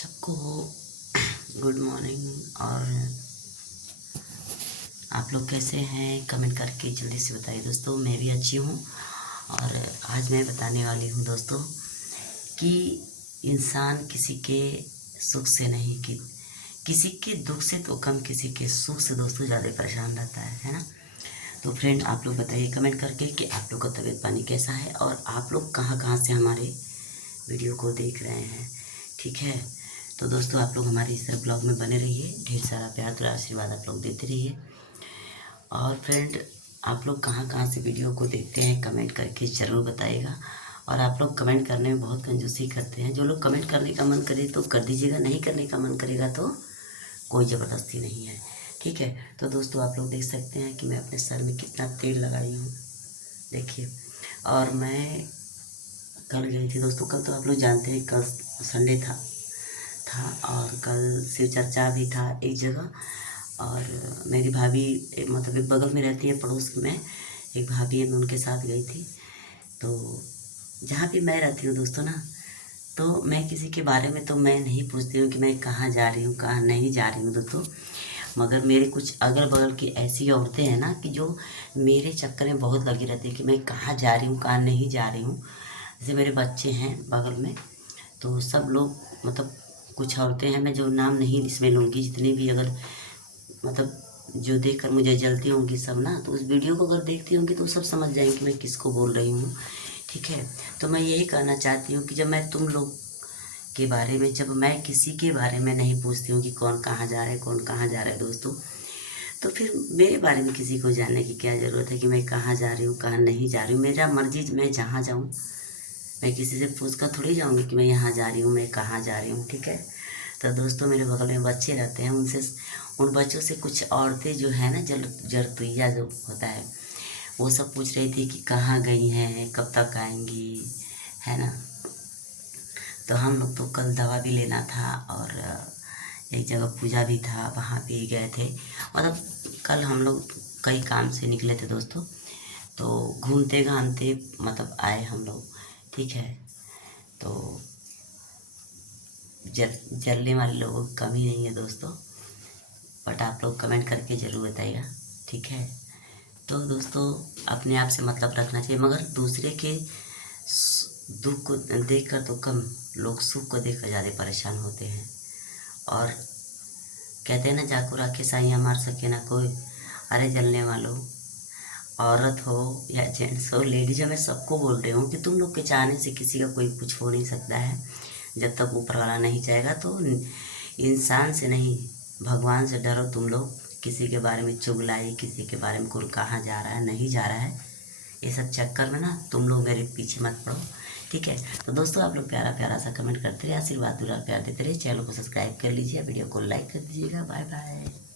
सबको good morning. और आप लोग कैसे हैं कमेंट करके जल्दी से बताइए दोस्तों। मैं भी अच्छी हूँ। और आज मैं बताने वाली हूँ दोस्तों कि इंसान किसी के सुख से नहीं कि किसी के दुख से तो कम किसी के सुख से दोस्तों ज़्यादा परेशान रहता है ना। तो फ्रेंड आप लोग बताइए कमेंट करके कि आप लोग का तबीयत पानी कैसा है और आप लोग कहाँ कहाँ से हमारे वीडियो को देख रहे हैं। ठीक है, तो दोस्तों आप लोग हमारे इस तरह ब्लॉग में बने रहिए, ढेर सारा प्यार और आशीर्वाद आप लोग देते रहिए। और फ्रेंड आप लोग कहाँ कहाँ से वीडियो को देखते हैं कमेंट करके ज़रूर बताइएगा। और आप लोग कमेंट करने में बहुत कंजूसी करते हैं। जो लोग कमेंट करने का मन करे तो कर दीजिएगा, नहीं करने का मन करेगा तो कोई ज़बरदस्ती नहीं है। ठीक है, तो दोस्तों आप लोग देख सकते हैं कि मैं अपने सर में कितना तेल लगाई हूँ, देखिए। और मैं कल गई थी दोस्तों, कल तो आप लोग जानते हैं कल संडे था और कल शिव चर्चा भी था एक जगह। और मेरी भाभी मतलब एक बगल में रहती है, पड़ोस में एक भाभी है, मैं उनके साथ गई थी। तो जहाँ भी मैं रहती हूँ दोस्तों ना, तो मैं किसी के बारे में तो मैं नहीं पूछती हूँ कि मैं कहाँ जा रही हूँ कहाँ नहीं जा रही हूँ दोस्तों। मगर मेरे कुछ अगल बगल की ऐसी औरतें हैं ना कि जो मेरे चक्कर में बहुत लगी रहती है कि मैं कहाँ जा रही हूँ कहाँ नहीं जा रही हूँ। जैसे मेरे बच्चे हैं बगल में, तो सब लोग मतलब कुछ औरतें हैं, मैं जो नाम नहीं इसमें लूँगी, जितनी भी अगर मतलब जो देखकर मुझे जलती होंगी सब ना, तो उस वीडियो को अगर देखती होंगी तो सब समझ जाएंगे कि मैं किसको बोल रही हूँ। ठीक है, तो मैं यही कहना चाहती हूँ कि जब मैं तुम लोग के बारे में, जब मैं किसी के बारे में नहीं पूछती हूँ कि कौन कहाँ जा रहा है कौन कहाँ जा रहा है दोस्तों, तो फिर मेरे बारे में किसी को जानने की क्या ज़रूरत है कि मैं कहाँ जा रही हूँ कहाँ नहीं जा रही हूँ। मेरा मर्जी, मैं जहाँ जाऊँ, मैं किसी से पूछ कर थोड़ी जाऊँगी कि मैं यहाँ जा रही हूँ मैं कहाँ जा रही हूँ। ठीक है, तो दोस्तों मेरे बगल में बच्चे रहते हैं, उनसे उन बच्चों से कुछ औरतें जो है ना, जरतुइया जो होता है, वो सब पूछ रही थी कि कहाँ गई हैं कब तक आएंगी, है ना। तो हम लोग तो कल दवा भी लेना था और एक जगह पूजा भी था, वहाँ भी गए थे। मतलब कल हम लोग कई काम से निकले थे दोस्तों, तो घूमते घामते मतलब आए हम लोग। ठीक है, तो जलने वाले लोगों की कमी नहीं है दोस्तों, बट आप लोग कमेंट करके ज़रूर बताइएगा। ठीक है, तो दोस्तों अपने आप से मतलब रखना चाहिए, मगर दूसरे के दुख को देखकर तो कम लोग सुख को देखकर ज़्यादा परेशान होते हैं। और कहते हैं ना, जाको राखे साइयाँ मार सके ना कोई। अरे जलने वालों, औरत हो या जेंट्स हो, लेडीज हो, मैं सबको बोल रही हूँ कि तुम लोग के चाहने से किसी का कोई कुछ हो नहीं सकता है। जब तक ऊपर वाला नहीं चाहेगा, तो इंसान से नहीं भगवान से डरो तुम लोग। किसी के बारे में चुगलाई, किसी के बारे में कौन कहाँ जा रहा है नहीं जा रहा है, ये सब चक्कर में ना तुम लोग मेरे पीछे मत पड़ो। ठीक है, तो दोस्तों आप लोग प्यारा प्यारा सा कमेंट करते रहिए, आशीर्वाद दुलार प्यार देते रहिए। चैनल को सब्सक्राइब कर लीजिए, वीडियो को लाइक कर दीजिएगा। Bye bye.